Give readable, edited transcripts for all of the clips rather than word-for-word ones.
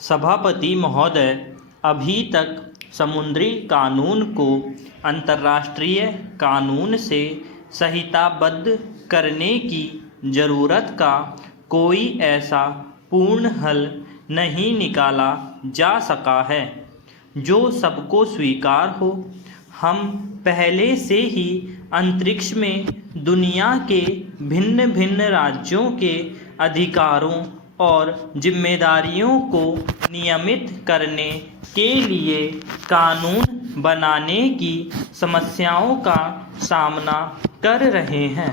सभापति महोदय, अभी तक समुद्री कानून को अंतर्राष्ट्रीय कानून से संहिताबद्ध करने की ज़रूरत का कोई ऐसा पूर्ण हल नहीं निकाला जा सका है जो सबको स्वीकार हो। हम पहले से ही अंतरिक्ष में दुनिया के भिन्न भिन्न राज्यों के अधिकारों और जिम्मेदारियों को नियमित करने के लिए कानून बनाने की समस्याओं का सामना कर रहे हैं।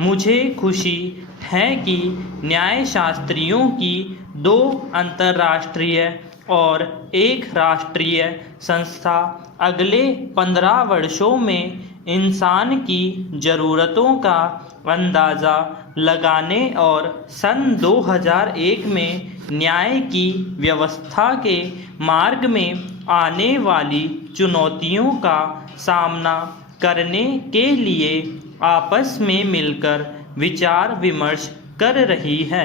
मुझे खुशी है कि न्यायशास्त्रियों की 2 अंतर्राष्ट्रीय और 1 राष्ट्रीय संस्था अगले 15 वर्षों में इंसान की ज़रूरतों का अंदाज़ा लगाने और सन 2001 में न्याय की व्यवस्था के मार्ग में आने वाली चुनौतियों का सामना करने के लिए आपस में मिलकर विचार विमर्श कर रही है।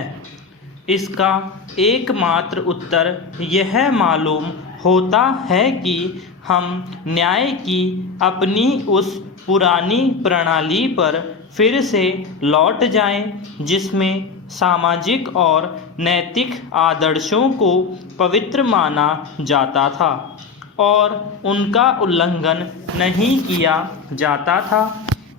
इसका एकमात्र उत्तर यह मालूम होता है कि हम न्याय की अपनी उस पुरानी प्रणाली पर फिर से लौट जाएं, जिसमें सामाजिक और नैतिक आदर्शों को पवित्र माना जाता था और उनका उल्लंघन नहीं किया जाता था।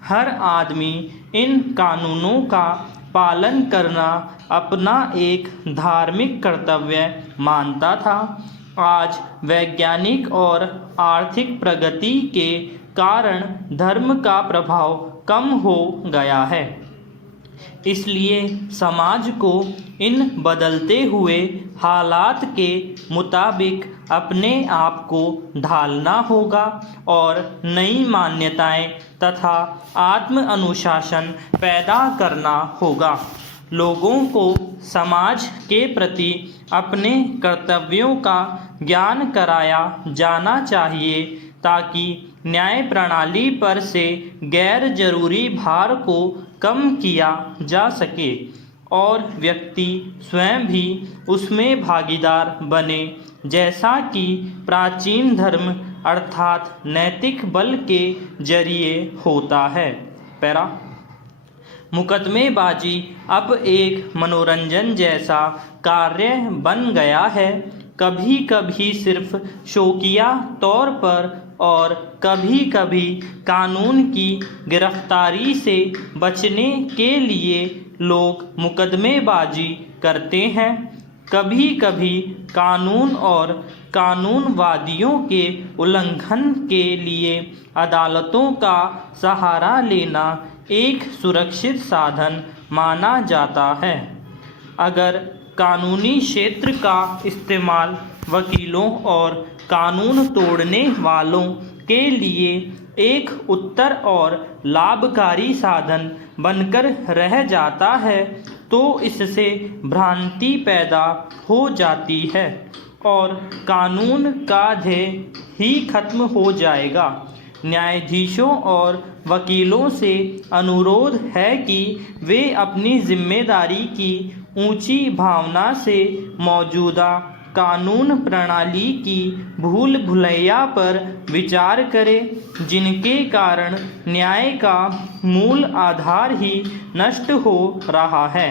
हर आदमी इन कानूनों का पालन करना अपना एक धार्मिक कर्तव्य मानता था। आज वैज्ञानिक और आर्थिक प्रगति के कारण धर्म का प्रभाव कम हो गया है, इसलिए समाज को इन बदलते हुए हालात के मुताबिक अपने आप को ढालना होगा और नई मान्यताएं तथा आत्म अनुशासन पैदा करना होगा। लोगों को समाज के प्रति अपने कर्तव्यों का ज्ञान कराया जाना चाहिए ताकि न्याय प्रणाली पर से गैर जरूरी भार को कम किया जा सके और व्यक्ति स्वयं भी उसमें भागीदार बने, जैसा कि प्राचीन धर्म अर्थात नैतिक बल के जरिए होता है। पैरा मुकदमेबाजी अब एक मनोरंजन जैसा कार्य बन गया है, कभी कभी सिर्फ शौकिया तौर पर और कभी कभी कानून की गिरफ्तारी से बचने के लिए लोग मुकदमेबाजी करते हैं। कभी कभी कानून और कानूनवादियों के उल्लंघन के लिए अदालतों का सहारा लेना एक सुरक्षित साधन माना जाता है। अगर कानूनी क्षेत्र का इस्तेमाल वकीलों और कानून तोड़ने वालों के लिए एक उत्तर और लाभकारी साधन बनकर रह जाता है तो इससे भ्रांति पैदा हो जाती है और कानून का ध्येय ही खत्म हो जाएगा। न्यायाधीशों और वकीलों से अनुरोध है कि वे अपनी जिम्मेदारी की ऊंची भावना से मौजूदा कानून प्रणाली की भूल भुलैया पर विचार करें, जिनके कारण न्याय का मूल आधार ही नष्ट हो रहा है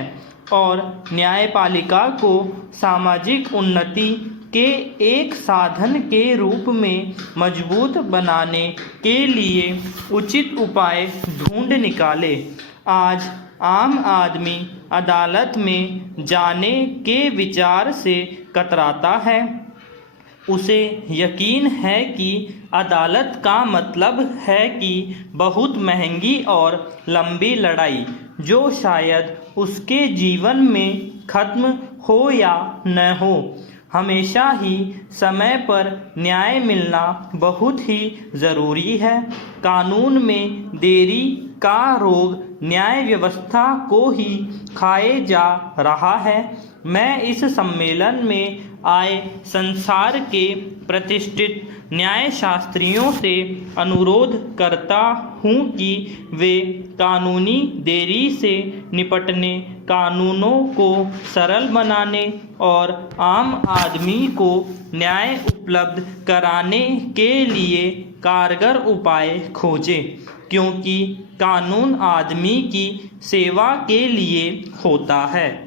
और न्यायपालिका को सामाजिक उन्नति के एक साधन के रूप में मजबूत बनाने के लिए उचित उपाय ढूंढ निकाले। आज आम आदमी अदालत में जाने के विचार से कतराता है। उसे यकीन है कि अदालत का मतलब है कि बहुत महंगी और लंबी लड़ाई जो शायद उसके जीवन में खत्म हो या न हो। हमेशा ही समय पर न्याय मिलना बहुत ही ज़रूरी है। कानून में देरी का रोग न्याय व्यवस्था को ही खाए जा रहा है। मैं इस सम्मेलन में आए संसार के प्रतिष्ठित न्यायशास्त्रियों से अनुरोध करता हूँ कि वे कानूनी देरी से निपटने, कानूनों को सरल बनाने और आम आदमी को न्याय उपलब्ध कराने के लिए कारगर उपाय खोजें, क्योंकि कानून आदमी की सेवा के लिए होता है।